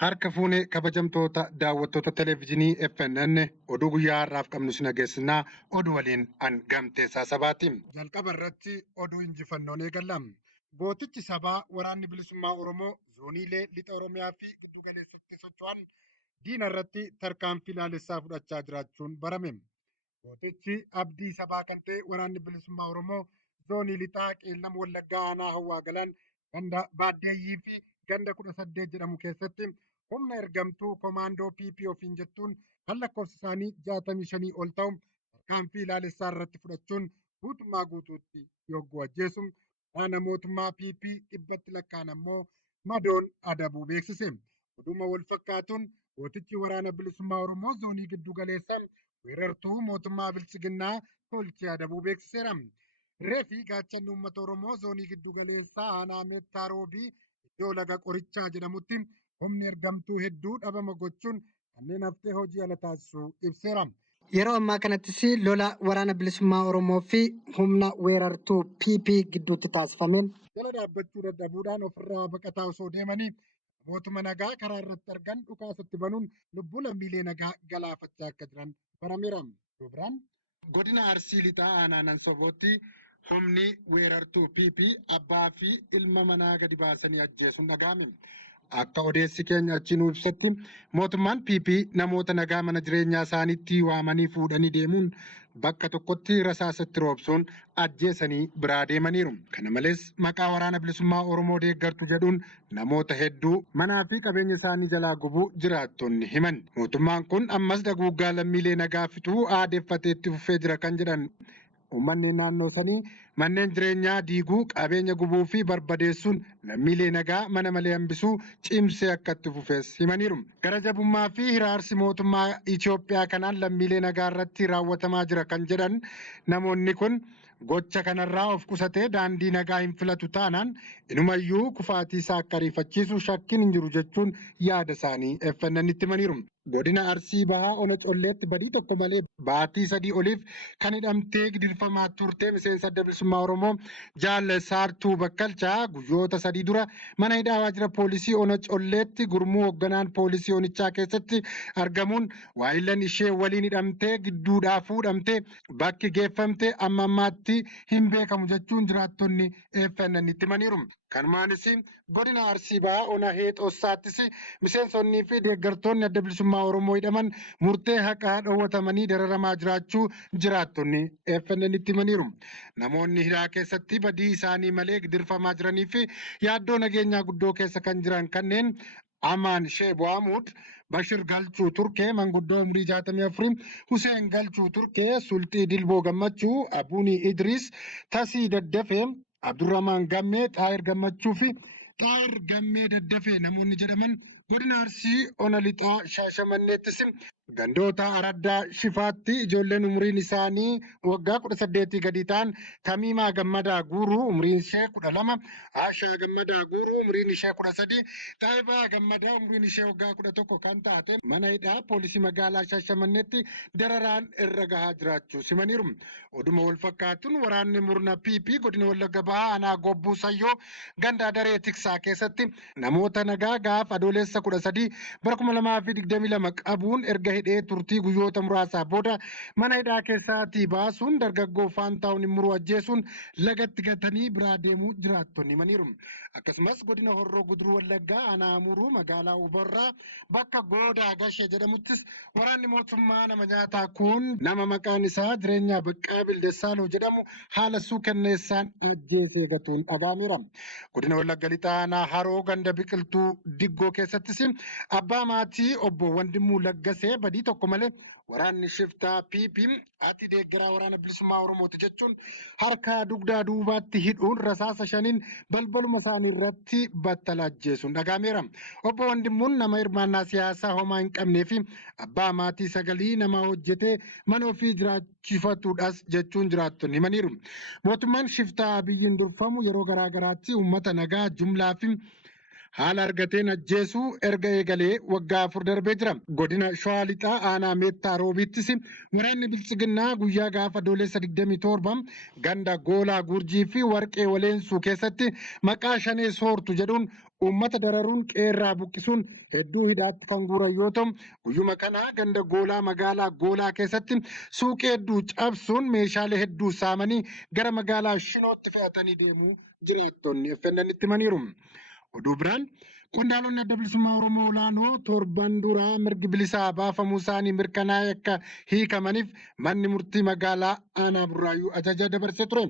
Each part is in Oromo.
Harka fuunee kabajamtoota daawwattoota televezyiinii FNN oduu guyyaa har'aaf qabnu sin dhageessinaa oduu waliin an Gamteessaa Sabaati. Jalqaba irratti oduu injifannoo eegalla. Gootichi sabaa waraanni bilisummaa Oromoo zooniilee lixa Oromiyaa fi giddu galeessatti socho'an diina irratti tarkaanfii ilaalessaa fudhachaa jiraachuun barame. Gootichi abdii sabaa kan ta'e waraanni bilisummaa Oromoo zoonii lixaa qeellam wallaggaa aanaa hawwaa galaan ganda baadiyyayyii fi ganda 18 jedhamu keessatti humna ergamtuu komaandoo PP ofiin jettuun kan lakkoofsi isaanii 65 ol ta'u tarkaanfii ilaalessaa irratti fudhachuun guutummaa guutuutti yogguu ajjeesu waraana mootummaa PP dhibbatti lakkaan ammoo madoon adabuu beeksise. Oduma wal fakkaatuun gootichi waraana bilisummaa Oromoo zoonii giddu galeessaa weerartuu mootummaa bilchiginnaa tolchee adabuu beeksiseera. Reefii gaachanni uummata Oromoo zoonii giddu galeessaa aanaa meettaa roobii iddoo laga qorichaa jedhamutti humni ergamtuu hedduu dhabama gochuun kanneen haftee hojii ala taasisuu ibseera. Yeroo ammaa kanattis lola waraana bilisummaa Oromoo fi humna weerartuu PP gidduutti taasifameen jala dhaabbachuu dadhabuudhaan ofirraa baqataa osoo deemanii namootuma nagaa karaa irratti argan dhukaasatti banuun lubbuu lammiilee nagaa galaafachaa akka jiran barameera. Biraan godina Arsii lixaa aanaa Nansobootti humni weerartuu PP abbaa fi ilma manaa gadi baasanii ajjeesuun dhaga'ame. Akka odeessi keenya achi nu ibsatti mootummaan PP namoota nagaa mana jireenyaa isaaniitti waamanii fuudhanii deemuun bakka tokkotti rasaasatti roobsuun ajjeesanii biraa deemaniiru. Kana malees maqaa waraana bilisummaa Oromoo deeggartu jedhuun namoota hedduu manaa fi qabeenya isaanii jalaa gubuu jiraattonni himan. Mootummaan kun ammas daguuggaa lammiilee nagaa fixuu aadeeffatee itti fufee jira kan jedhan uummanni naannoo sanii manneen jireenyaa diiguu qabeenya gubuu fi barbadeessuun lammiilee nagaa mana malee hambisuu cimsee akka itti fufees himaniiru. Gara jabummaa fi hiraarsi mootummaa Itoophiyaa kanaan lammiilee nagaa irratti raawwatamaa jira kan jedhan namoonni kun gocha kanarraa of qusatee daandii nagaa hin filatu taanaan inumayyuu kufaatii isaa akka ariifachiisu shakkiin hin jiru jechuun yaada isaanii FNNitti himaniiru. Godina Arsii Bahaa Ona Colleetti badii tokko malee baatii 3 oliif kan hidhamtee gidirfamaa turte miseensa adda bilisummaa Oromoo Jaalle Saartuu Bakkalchaa guyyoota 3 dura mana hidhaa waajjira poolisii Ona Colleetti gurmuu hoogganaan poolisii Onichaa keessatti argamuun waayillan ishee waliin hidhamtee gidduudhaa fuudhamtee bakki geeffamte amma ammaatti hin beekamu jechuun jiraattonni FNNitti himaniiru. Kanumaanis godina Arsii Bahaa Ona Heexoossaattis miseensonnii fi deeggartoonni adda bilisummaa Oromoo hidhaman murtee haqaa dhoowwatamanii dararamaa jiraachuu jiraattonni FNNitti himaniiru. Namoonni hidhaa keessatti badii isaanii malee gidirfamaa jiranii fi yaaddoo nageenyaa guddoo keessa kan jiran kanneen Amaan Sheebo Hamuud, Bashir Galchuu Turkee, manguddoo umrii 64, Huseen Galchuu Turkee, Sulxii Dilboo Gammachuu, Abuunii Idris, Tasii Daddafee, Abdurrahmaan Gammee, Xaayir Gammachuu fi Xaayir Gammee Daddafee namoonni jedhaman godina Arsii Ona Lixaa Shaashamanneettis gandoota Araddaa Shifaatti ijoolleen umriin isaanii waggaa 18 gadi ta'an Tamiimaa Gammadaa Guuruu umriin ishee 12, Aashaa Gammadaa Guuruu umriin ishee 13, Taayibaa Gammadaa umriin ishee waggaa 11 kan taate mana hidhaa poolisii magaalaa Shaashamanneetti dararaan irra gahaa jiraachuu himaniiru. Oduma wal fakkaatuun waraanni murna PP godina Wallagga Bahaa aanaa Gobbuu Sayyoo ganda daree tiksaa keessatti namoota nagaa gaaf adoolessa 13 bara 2022 qabuun erga hidhee turtii guyyoota muraasaa booda mana hidhaa keessaatii baasuun dargaggoo Faantaawun Imuruu ajjeesuun lagatti gatanii biraa deemuu jiraattonni himaniiru. Akkasumas godina Horroo Guduruu Wallaggaa aanaa Amuruu magaalaa Ubarraa bakka Goodaa Gashee jedhamuttis waraanni mootummaa nama nyaataa kun nama maqaan isaa Jireenyaa Baqqaa Bildessaaloo jedhamu haala suukanneessaan ajjeesee gatuun dhaga'ameera. Godina Wallagga Lixaa aanaa Haroo ganda biqiltuu Diggoo keessattis abbaa maatii obbo Wandimuu Laggasee badii tokko malee waraanni shiftaa PP ati deeggaraa waraana bilisummaa Oromooti jechuun harkaa dugdaa duubaatti hidhuun rasaasa 5 balbaluma isaanii irratti battala ajjeesuun dhaga'ameera. Obbo Wandimuun nama hirmaannaa siyaasaa homaa hin qabnee fi abbaa maatii 9 nama hojjetee mana ofii jiraachifatudhas jechuun jiraattonni himaniiru. Mootummaan shiftaa biyyiin durfamu yeroo garaa garaatti uummata nagaa jumlaa fi haala argateen ajjeesuu erga eegalee waggaa 4 darbee jira. Godina Shawaa Lixaa aanaa Meettaa Roobiittis waraanni Biltsiginnaa guyyaa gaafa adoolessa 27 ganda Goolaa Gurjii fi Warqee Waleensuu keessatti maqaa Shanee Soortu jedhuun uummata dararuun qeerraa buqqisuun hedduu hidhaatti kan guuran yoo ta'u, guyyuma kana ganda Goolaa magaalaa Goolaa keessatti suuqii hedduu cabsuun meeshaalee hedduu saamanii gara magaalaa Shinootti fe'atanii deemuu jiraattonni FNN'tti himaniiru. Oduu biraan qondaalonni adda bilisummaa Oromoo olaanoo torban duraa mirgi bilisaa baafamuu isaanii mirkanaa'ee akka hiikamaniif manni murtii magaalaa aanaa Burraayyuu ajaja dabarsee ture.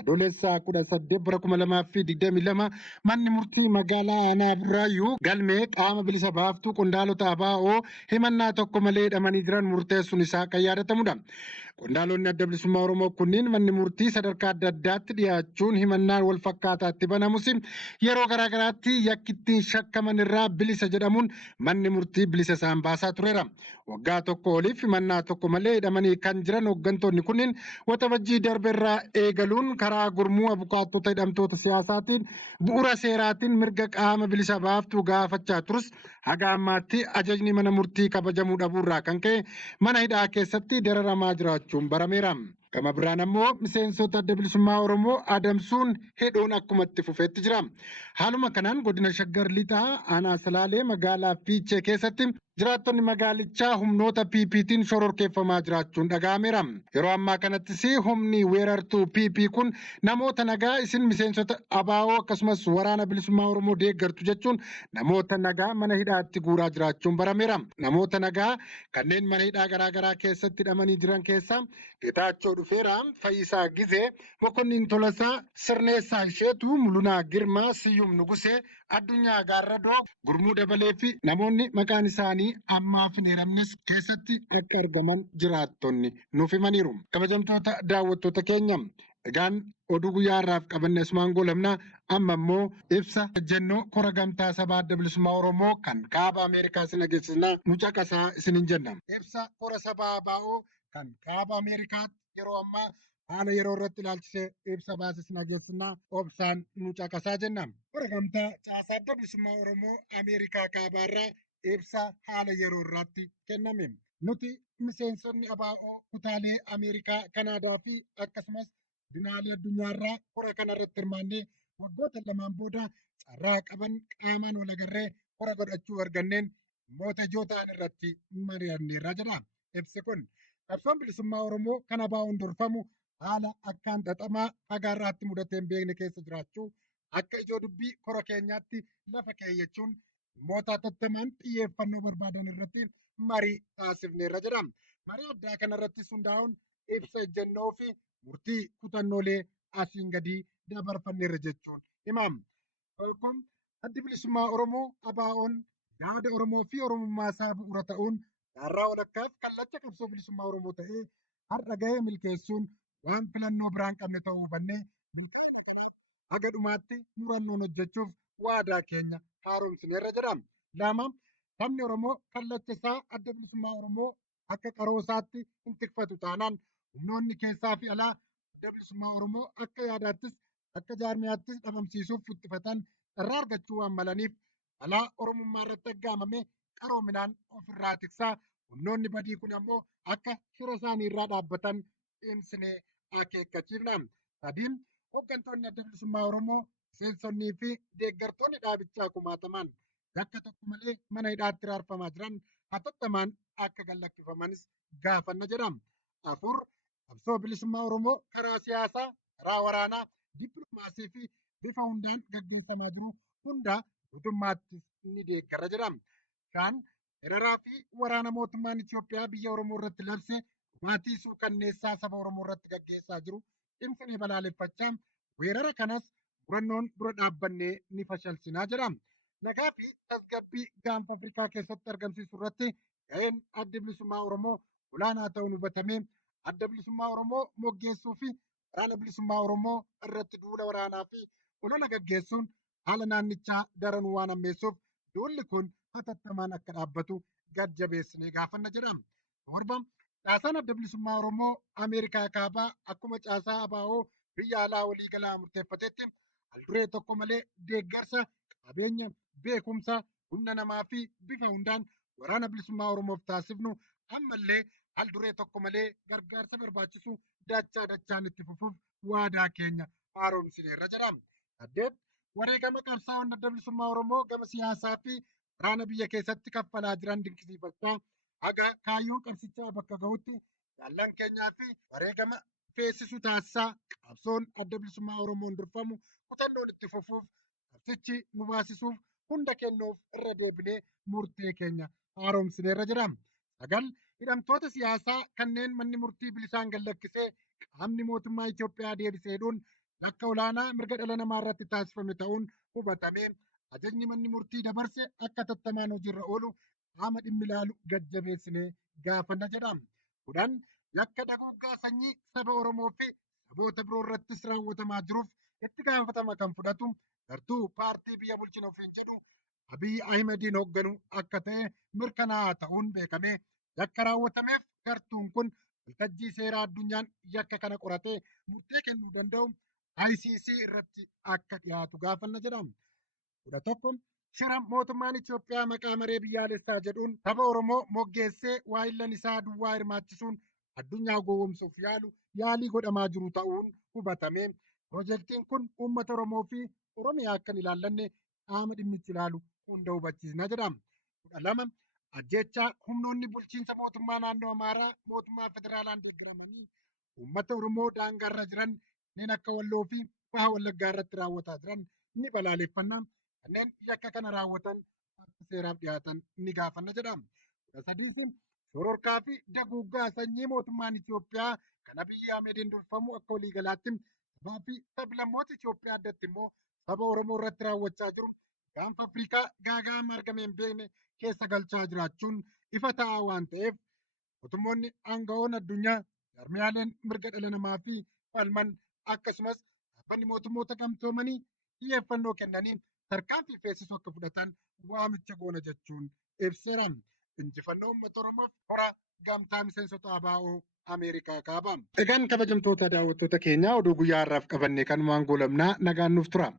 Adoolessa 18 bara 2022 manni murtii magaalaa aanaa Burraayyuu galmee qaama bilisa baaftuu qondaalota ABO himannaa tokko malee hidhamanii jiran murteessuun isaa kan yaadatamudha. Qondaalonni adda bilisummaa Oromoo kunniin manni murtii sadarkaa adda addaatti dhiyaachuun himannaan wal fakkaataatti banamus yeroo garaagaraatti yakkittiin shakkaman irraa bilisa jedhamuun manni murtii bilisa isaan baasaa tureera. Waggaa tokko oliif himannaa tokko malee hidhamanii kan jiran hooggantoonni kunniin waxabajjii darbe irraa eegaluun karaa gurmuu abukaattota hidhamtoota siyaasaatiin bu'uura seeraatiin mirga qaama bilisa baaftuu gaafachaa turus haga ammaatti ajajni mana murtii kabajamuu dhabuurraa kan ka'e mana hidhaa keessatti dararamaa jiraachuun barameera. Gama biraan ammoo miseensota adda bilisummaa Oromoo adamsuun hidhuun akkuma itti fufeetti jira. Haaluma kanaan godina Shaggar Lixaa aanaa Salaalee magaalaa Fiichee keessatti jiraattonni magaalichaa humnoota PPtiin shororkeeffamaa jiraachuun dhaga'ameera. Yeroo ammaa kanattis humni weerartuu PP kun namoota nagaa isin miseensota ABO akkasumas waraana bilisummaa Oromoo deeggartu jechuun namoota nagaa mana hidhaatti guuraa jiraachuun barameera. Namoota nagaa kanneen mana hidhaa garaagaraa keessatti hidhamanii jiran keessaa Getaachoo Dhufeeraa, Fayyisaa Gizee, Mokonnin Tolasaa, Sirneessaa Isheetuu, Mulunaa Girmaa, Siyyum Nugusee, Addunyaa Gaarradoo, Gurmuu Dabalee fi namoonni maqaan isaanii ammaaf hin eeramnes keessatti akka argaman jiraattonni nuuf himaniiru. Kabajamtoota daawwattoota keenya egaan oduu guyyaa har'aaf qabanne asumaan goolabna. Amma immoo ibsa ejjennoo kora gamtaa sabaa adda bilisummaa Oromoo kan kaaba Ameerikaa isin agarsiisna nu caqasaa isinin jenna. Ibsa kora sabaa ABO kan kaaba Ameerikaatti yeroo ammaa haala yeroo irratti ilaalchisee ibsa baasisna geessina obsaan nu caqasaa jenna. Kora gamtaa caasaa adda bilisummaa Oromoo Ameerikaa kaabaarraa ibsa haala yeroo irratti kenname. Nuti miseensonni ABO kutaalee Ameerikaa, Kanaadaa fi akkasumas dinaalee addunyaarraa kora kanarratti hirmaannee waggoota lamaan booda carraa qaban qaamaan wal agarree kora godhachuu arganneen dhimmoota ijoo ta'an irratti mari'anneerra jedha. Ibsi kun qabsoon bilisummaa Oromoo kan ABO'n durfamu haala akkaan xaxamaa fagaarraatti mudatee hin beekne keessa jiraachuu akka ijoo dubbii kora keenyaatti lafa keeyyachuun dhimmoota hatattamaan xiyyeeffannoo barbaadan irratti marii taasifneerra jedha. Marii addaa kanarrattis hundaa'uun ibsa ejjennoo fi murtii kutannoolee asiin gadii dabarfanneerra jechuun himaam. Kun addi bilisummaa Oromoo ABO'n yaada Oromoo fi Oromummaa isaa bu'uura ta'uun jaarraa walakkaaf kallacha qabsoo bilisummaa Oromoo ta'ee har'a gahee milkeessuun waan filannoo biraan qabne ta'uu hubannee milkaa'ina kanaaf haga dhumaatti murannoon hojjechuuf waadaa keenya haaromsineerra jedha. Lama sabni Oromoo kallacha isaa adda bilisummaa Oromoo akka qaroosaatti hin tikfatu taanaan humnoonni keessaa fi alaa adda bilisummaa Oromoo akka yaadaattis akka jaarmiyaattis dhabamsiisuuf futtifatan carraa argachuu waan malaniif alaa Oromummaa irratti aggaamame qaroominaan ofirraa tiksaa humnoonni badii kun ammoo akka shira isaanii irraa dhaabbatan cimsinee akeekkachiifna. Sadiin hooggantoonni adda bilisummaa Oromoo miseensonnii fi deeggartoonni dhaabichaa kumaataman bakka tokko malee mana hidhaatti raarfamaa jiran hatattamaan akka gallakkifamanis gaafanna jedha. Afur qabsoo bilisummaa Oromoo karaa siyaasaa, karaa waraanaa, dippiloomaasii fi bifa hundaan gaggeeffamaa jiru hunda guutummaatti ni deeggarra jedha. Shan hiraraa fi waraana mootummaan Itoophiyaa biyya Oromoo irratti labse dhumaatii suukanneessaa saba Oromoo irratti gaggeessaa jiru cimsinee balaaleffachaa weerara kanas murannoon dura dhaabbannee ni fashalsinaa jedha. Nagaa fi tasgabbii gaanfa Afrikaa keessatti argamsiisuu irratti gaheen adda bilisummaa Oromoo olaanaa ta'uun hubatamee adda bilisummaa Oromoo moggeessuu fi waraana bilisummaa Oromoo irratti duula waraanaa fi olola gaggeessuun haala naannichaa daranuu waan ammeessuuf duulli kun hatattamaan akka dhaabbatu gad jabeessinee gaafanna jedha. Torba caasaan adda bilisummaa Oromoo Ameerikaa kaabaa akkuma caasaa ABO biyya alaa waliigalaa murteeffatetti alduree tokko malee deeggarsa qabeenya beekumsa, humna namaa fi bifa hundaan waraana bilisummaa Oromoof taasifnu ammallee al duree tokko malee gargaarsa barbaachisu dachaan itti fufuuf waadaa keenya haaromsineerra jedha. Saddeet wareegama qabsaa'onni adda bilisummaa Oromoo gama siyaasaa fi waraana biyya keessatti kaffalaa jiran dinqisiifachaa haga kaayyoon qabsichaa bakka gahutti jaallan keenyaa fi wareegama feesisu taasisaa qabsoon adda bilisummaa Oromoon durfamu kutannoon itti fufuuf qabsichi nu baasisuuf hunda kennuuf irra deebinee murtee keenya haaromsineerra jedha. Sagal hidhamtoota siyaasaa kanneen manni murtii bilisaan gallakkisee qaamni mootummaa Itoophiyaa deebiseedhuun yakka olaanaa mirga dhala namaa irratti taasifame ta'uun hubatamee ajajni manni murtii dabarse akka tattamaan hojiirra oolu qaama dhimmi ilaalu gad-jabeessinee gaafanna jedha. Kudhan yakka dagoggaa sanyii saba Oromoo fi saboota biroo irrattis raawwatamaa jiruuf itti gaafatama kan fudhatu gartuu paartii biyya bulchina ofiin jedhu Abiy Ahmediin hoogganu akka ta'e mirkanaa'aa ta'uun beekamee yakka raawwatameef gartuun kun waltajjii seeraa addunyaan yakka kana qoratee murtee kennuu danda'u ICC irratti akka dhiyaatu gaafanna jedhama. 11 shira mootummaan Itoophiyaa maqaa maree biyyaalessaa jedhuun saba Oromoo moggeessee waayillan isaa duwwaa hirmaachisuun addunyaa gowwoomsuuf yaalii godhamaa jiru ta'uun hubatamee piroojeektiin kun uummata Oromoo fi Oromiyaa akka hin ilaallanne qaama dhimmichi ilaalu hunda hubachiisna jedhama. 12 ajjechaa humnoonni bulchiinsa mootummaa naannoo Amaaraa mootummaa federaalaan deeggaramanii uummata Oromoo daangaarra jiran kanneen akka Walloo fi Baha Wallaggaa irratti raawwataa jiran ni balaaleffanna. Kanneen yakka kana raawwatan akka seeraaf dhiyaatan ni gaafanna jedhama. 13 shororkaa fi daguggaa sanyii mootummaan Itoophiyaa kan Abiy Ahmediin durfamu akka waliigalaatti sabaa fi sablammoota Itoophiyaa addatti immoo saba Oromoo irratti raawwachaa jiru gaanfa Afrikaa gaaga'ama argamee hin beekne keessa galchaa jiraachuun ifa ta'aa waan ta'eef mootummoonni aanga'oon addunyaa jarmiyaaleen mirga dhala namaa fi falman akkasumas dhaabbanni mootummoota gamtoomanii xiyyeeffannoo kennanii tarkaanfii feesisu akka fudhatan waamicha goona jechuun ibseera. Injifannoo uummata Oromoof hora gamtaa miseensota ABO Ameerikaa kaaba. Egaan kabajamtoota daawwattoota keenyaa oduu guyyaa har'aaf qabannee kanumaan goolabnaa nagaan nuuf tura.